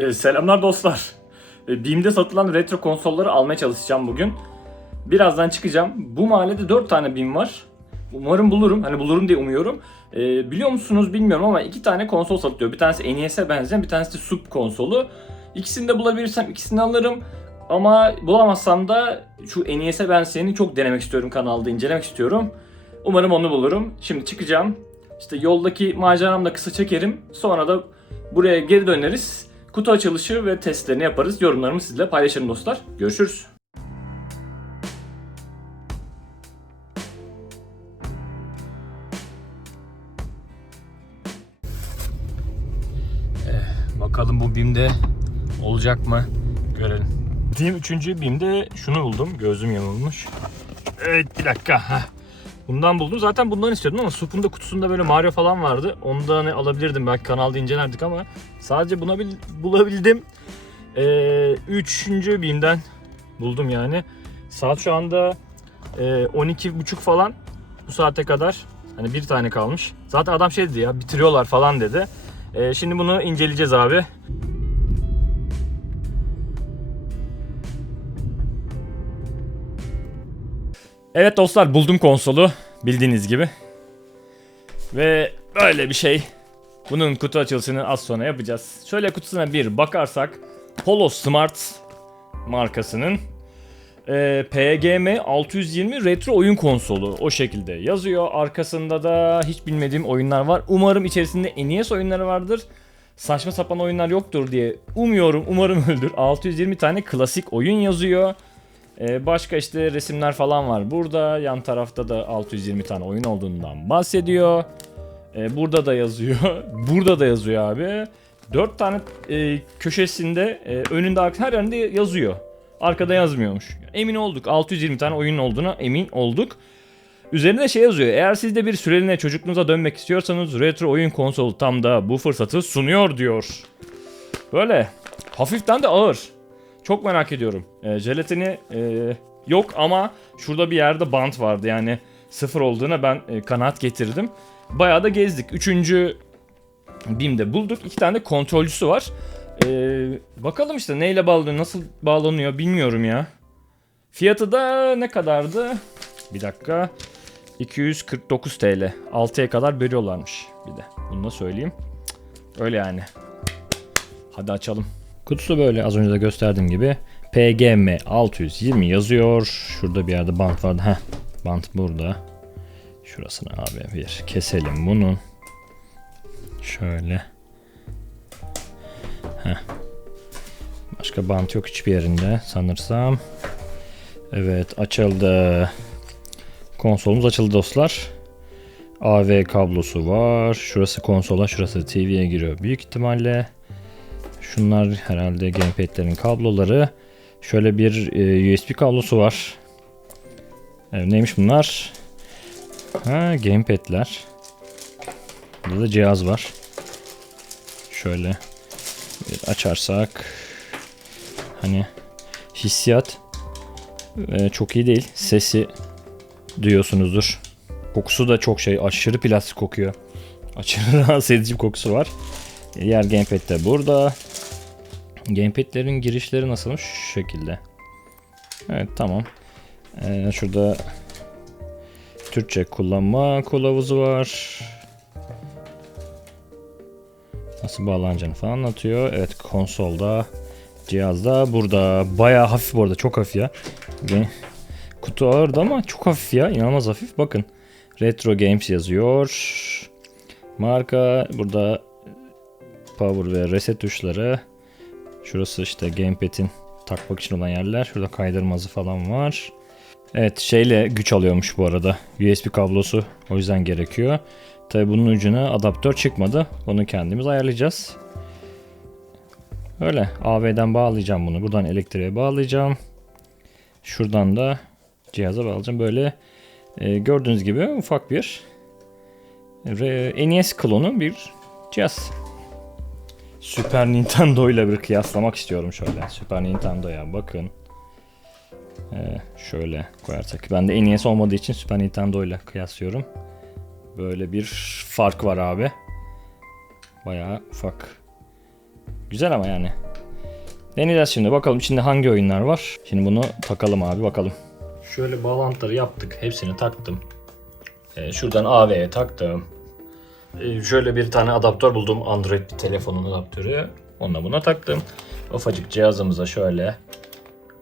Ee, selamlar dostlar. Ee, Beam'de satılan retro konsolları almaya çalışacağım bugün. Birazdan çıkacağım. Bu mahallede 4 tane Beam var. Umarım bulurum. Hani bulurum diye umuyorum. Ee, biliyor musunuz bilmiyorum ama iki tane konsol satılıyor. Bir tanesi NES'e benzeyen, bir tanesi de Sub konsolu. İkisini de bulabilirsem ikisini alırım. Ama bulamazsam da şu NES'e benzeyeni çok denemek istiyorum kanalda, incelemek istiyorum. Umarım onu bulurum. Şimdi çıkacağım. İşte yoldaki maceramı da kısa çekerim. Sonra da buraya geri döneriz. Kutu açılışı ve testlerini yaparız. Yorumlarımı sizle paylaşırım dostlar. Görüşürüz. Eh, Bakalım bu BİM'de olacak mı? Görelim. Benim üçüncü BİM'de şunu buldum. Gözüm yanılmış. Evet bir dakika. Heh. Bundan buldum. Zaten bundan istiyordum ama Sup'un da kutusunda böyle Mario falan vardı. Onu da hani alabilirdim. Belki kanalda incelerdik ama sadece buna bil- bulabildim. Ee, üçüncü BİM'den buldum yani. Saat şu anda e, 12.30 falan. Bu saate kadar. Hani bir tane kalmış. Zaten adam şey dedi ya bitiriyorlar falan dedi. Ee, şimdi bunu inceleyeceğiz abi. Evet dostlar buldum konsolu bildiğiniz gibi. Ve böyle bir şey. Bunun kutu açılışını az sonra yapacağız. Şöyle kutusuna bir bakarsak Polo Smart markasının e, PGM 620 retro oyun konsolu o şekilde yazıyor. Arkasında da hiç bilmediğim oyunlar var. Umarım içerisinde NES oyunları vardır. Saçma sapan oyunlar yoktur diye umuyorum. Umarım öldür. 620 tane klasik oyun yazıyor. Ee, başka işte resimler falan var burada. Yan tarafta da 620 tane oyun olduğundan bahsediyor. Ee, burada da yazıyor. burada da yazıyor abi. 4 tane e, köşesinde e, önünde her yerinde yazıyor. Arkada yazmıyormuş. Emin olduk. 620 tane oyun olduğuna emin olduk. Üzerinde şey yazıyor. Eğer siz de bir süreliğine çocukluğunuza dönmek istiyorsanız retro oyun konsolu tam da bu fırsatı sunuyor diyor. Böyle hafiften de ağır. Çok merak ediyorum. E, jelatini e, yok ama şurada bir yerde bant vardı yani sıfır olduğuna ben e, kanaat getirdim. Bayağı da gezdik. Üçüncü BİM'de bulduk. İki tane de kontrolcüsü var. E, bakalım işte neyle bağlanıyor, nasıl bağlanıyor bilmiyorum ya. Fiyatı da ne kadardı? Bir dakika. 249 TL. 6'ya kadar bölüyorlarmış bir de. Bunu da söyleyeyim. Öyle yani. Hadi açalım. Kutusu böyle az önce de gösterdiğim gibi PGM 620 yazıyor. Şurada bir yerde bant vardı. Heh, bant burada. Şurasını abi bir keselim bunun. Şöyle. Heh. Başka bant yok hiçbir yerinde sanırsam. Evet açıldı. Konsolumuz açıldı dostlar. AV kablosu var. Şurası konsola, şurası TV'ye giriyor büyük ihtimalle. Şunlar herhalde gamepad'lerin kabloları. Şöyle bir e, USB kablosu var. Evet, neymiş bunlar? Ha gamepad'ler. Burada da cihaz var. Şöyle bir açarsak hani hissiyat e, çok iyi değil. Sesi duyuyorsunuzdur. Kokusu da çok şey aşırı plastik kokuyor. Aşırı rahatsız edici bir kokusu var. Diğer gamepad de burada. Gamepad'lerin girişleri nasılmış? Şu şekilde. Evet tamam. Ee, şurada Türkçe kullanma kılavuzu var. Nasıl bağlanacağını falan anlatıyor. Evet konsolda cihazda burada. Bayağı hafif bu arada çok hafif ya. Kutu ağırdı ama çok hafif ya. inanılmaz hafif. Bakın. Retro Games yazıyor. Marka burada power ve reset tuşları. Şurası işte gamepad'in takmak için olan yerler. Şurada kaydırmazı falan var. Evet şeyle güç alıyormuş bu arada. USB kablosu o yüzden gerekiyor. Tabi bunun ucuna adaptör çıkmadı. Onu kendimiz ayarlayacağız. Öyle AV'den bağlayacağım bunu. Buradan elektriğe bağlayacağım. Şuradan da cihaza bağlayacağım. Böyle e, gördüğünüz gibi ufak bir Re- NES klonu bir cihaz. Super Nintendo ile bir kıyaslamak istiyorum şöyle. Super Nintendo'ya bakın. Ee, şöyle koyarsak. Ben de NES olmadığı için Super Nintendo ile kıyaslıyorum. Böyle bir fark var abi. Bayağı ufak. Güzel ama yani. Deneyeceğiz şimdi bakalım içinde hangi oyunlar var. Şimdi bunu takalım abi bakalım. Şöyle bağlantıları yaptık. Hepsini taktım. Ee, şuradan AV'ye taktım. Ee, şöyle bir tane adaptör buldum. Android telefonun adaptörü. Onunla buna taktım. Ufacık cihazımıza şöyle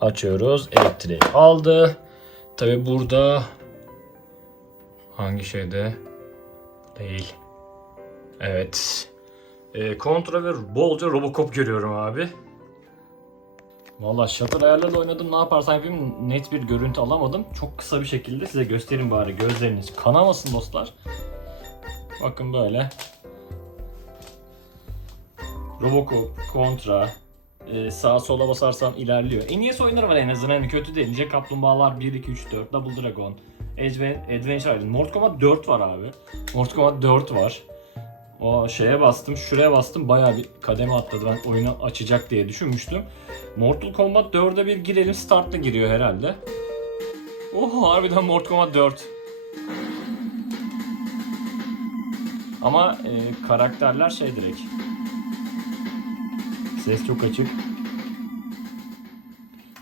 açıyoruz. Elektriği aldı. Tabi burada hangi şeyde değil. Evet. Ee, kontra ve bolca Robocop görüyorum abi. Valla shutter ayarlarla oynadım ne yaparsam yapayım net bir görüntü alamadım. Çok kısa bir şekilde size göstereyim bari gözleriniz kanamasın dostlar. Bakın böyle. Robocop, Contra, e, sağa sola basarsan ilerliyor. NES oyunları var en azından hani kötü değil. Jack Kaplumbağalar 1, 2, 3, 4, Double Dragon, Adven- Adventure Island. Mortal Kombat 4 var abi. Mortal Kombat 4 var. O şeye bastım, şuraya bastım bayağı bir kademe atladı. Ben oyunu açacak diye düşünmüştüm. Mortal Kombat 4'e bir girelim. Start'la giriyor herhalde. Oh harbiden Mortal Kombat 4. Ama e, karakterler şey direkt. Ses çok açık.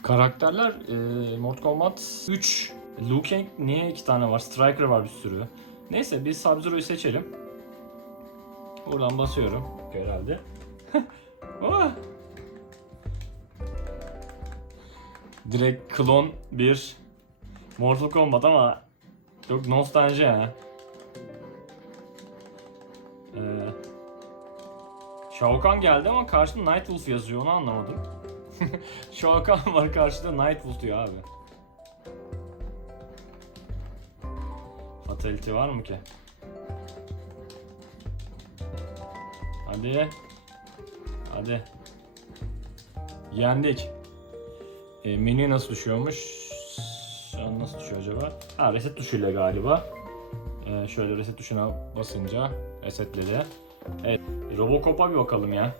Karakterler e, Mortal Kombat 3. Liu Kang niye iki tane var? Striker var bir sürü. Neyse biz Sub-Zero'yu seçelim. Buradan basıyorum herhalde. Ah! Direkt klon bir Mortal Kombat ama çok nostalji ha. Ee, Shao Kahn geldi ama karşında Nightwolf yazıyor onu anlamadım. Shao Kahn var karşıda Nightwolf diyor abi. Fatality var mı ki? Hadi. Hadi. Yendik. E, menü nasıl düşüyormuş? Nasıl düşüyor acaba? Ha reset tuşuyla galiba. E, şöyle reset tuşuna basınca resetledi. Evet. Robocop'a bir bakalım ya.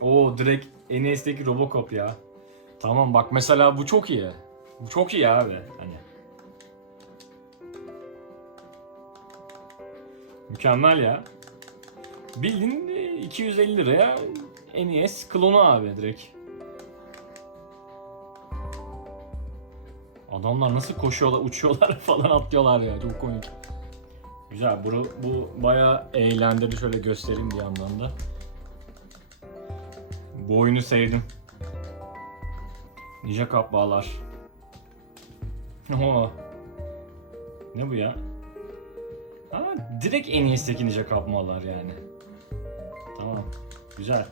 Oo direkt NES'teki Robocop ya. Tamam bak mesela bu çok iyi. Bu çok iyi abi. Hani. Mükemmel ya. Bildiğin e, 250 liraya NES klonu abi direkt. Adamlar nasıl koşuyorlar, uçuyorlar falan atlıyorlar ya. Çok komik. Güzel. Bu, bu bayağı eğlendirdi. Şöyle göstereyim bir yandan da. Bu oyunu sevdim. Ninja kaplumbağalar. Oo. Ne bu ya? Ama direkt en iyisi Ninja kaplumbağalar yani. Tamam. Güzel.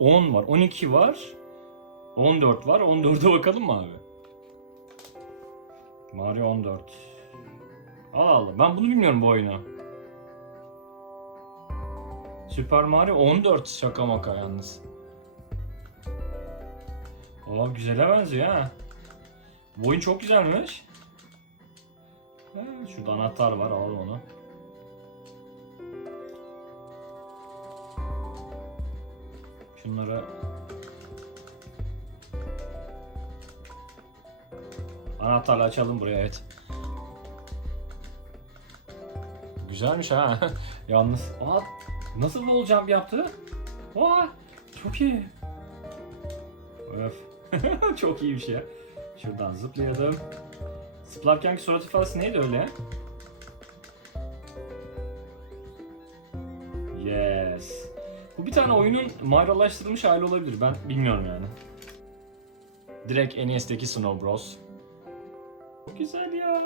10 var, 12 var, 14 var. 14'e bakalım mı abi? Mario 14. Allah Allah. Ben bunu bilmiyorum bu oyunu. Super Mario 14 şaka maka yalnız. Aa güzele benziyor ha. Bu oyun çok güzelmiş. Ha, şurada anahtar var al onu. Şunları Anahtarla açalım buraya evet. Güzelmiş ha. Yalnız. Aa, nasıl wall jump yaptı? Aa, çok iyi. Öf. çok iyi bir şey. Şuradan zıplayalım. Zıplarkenki surat ifadesi neydi öyle? Bu bir tane oyunun mayralaştırılmış hali olabilir. Ben bilmiyorum yani. Direkt NES'teki Snow Bros. Çok güzel ya.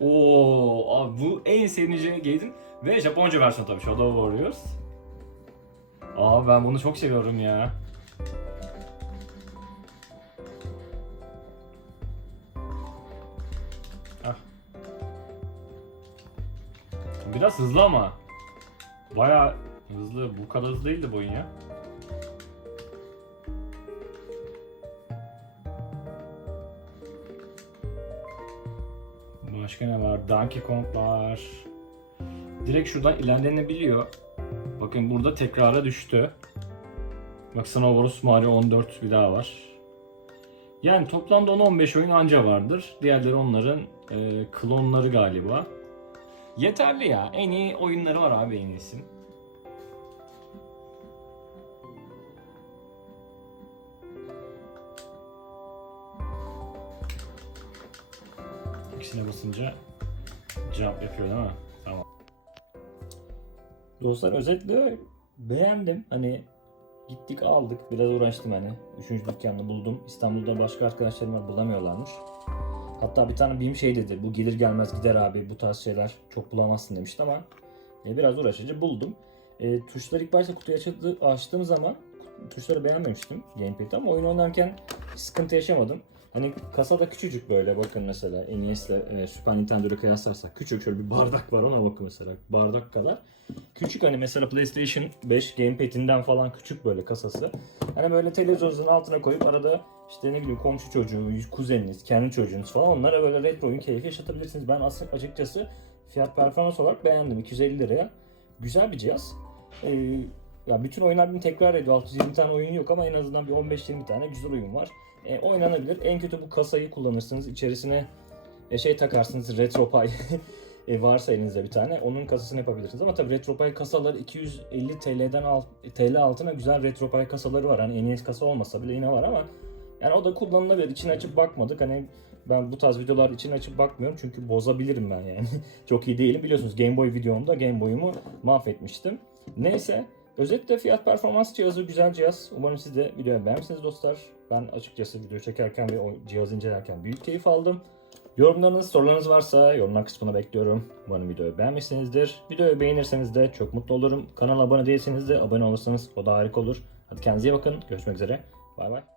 Oo, abi bu en sevdiğim game'in ve Japonca versiyonu tabii Shadow Warriors. Abi ben bunu çok seviyorum ya. Biraz hızlı ama. Baya hızlı. Bu kadar hızlı değildi bu oyun ya. Başka ne var? Donkey Kong var. Direkt şuradan ilerlenebiliyor. Bakın burada tekrara düştü. Bak Snow Bros. Mario 14 bir daha var. Yani toplamda 10-15 oyun anca vardır. Diğerleri onların e, klonları galiba. Yeterli ya. En iyi oyunları var abi en iyisi. İkisine basınca jump yapıyor değil mi? Tamam. Dostlar özetle beğendim. Hani gittik aldık. Biraz uğraştım hani. Üçüncü dükkanını buldum. İstanbul'da başka arkadaşlarım var bulamıyorlarmış. Hatta bir tane BİM şey dedi. Bu gelir gelmez gider abi. Bu tarz şeyler çok bulamazsın demişti ama e, biraz uğraşınca buldum. E, tuşları ilk başta kutuyu açıldı, açtığım zaman tuşları beğenmemiştim gamepad'de ama oyun oynarken sıkıntı yaşamadım. Hani kasada küçücük böyle bakın mesela NES ile e, Super Nintendo'yu kıyaslarsak küçük şöyle bir bardak var ona bakın mesela bardak kadar. Küçük hani mesela PlayStation 5 gamepad'inden falan küçük böyle kasası. Hani böyle televizyonunuzun altına koyup arada işte ne bileyim komşu çocuğu, kuzeniniz, kendi çocuğunuz falan onlara böyle retro oyun keyfi yaşatabilirsiniz. Ben aslında açıkçası fiyat performans olarak beğendim. 250 liraya güzel bir cihaz. Ee, ya bütün oyunlar bir tekrar ediyor. 620 tane oyun yok ama en azından bir 15-20 tane güzel oyun var. E, oynanabilir. En kötü bu kasayı kullanırsınız. İçerisine e, şey takarsınız RetroPie e, varsa elinizde bir tane onun kasasını yapabilirsiniz. Ama tabii RetroPie kasaları 250 TL'den alt, TL altına güzel RetroPie kasaları var. Hani NES kasa olmasa bile yine var ama yani o da kullanılabilir. İçini açıp bakmadık. Hani ben bu tarz videolar içini açıp bakmıyorum çünkü bozabilirim ben yani. Çok iyi değilim. Biliyorsunuz Game Boy videomda Game Boy'umu mahvetmiştim. Neyse Özetle fiyat performans cihazı güzel cihaz. Umarım siz de videoyu beğenmişsiniz dostlar. Ben açıkçası video çekerken ve o cihazı incelerken büyük keyif aldım. Yorumlarınız, sorularınız varsa yorumlar kısmına bekliyorum. Umarım videoyu beğenmişsinizdir. Videoyu beğenirseniz de çok mutlu olurum. Kanala abone değilseniz de abone olursanız o da harika olur. Hadi kendinize iyi bakın. Görüşmek üzere. Bay bay.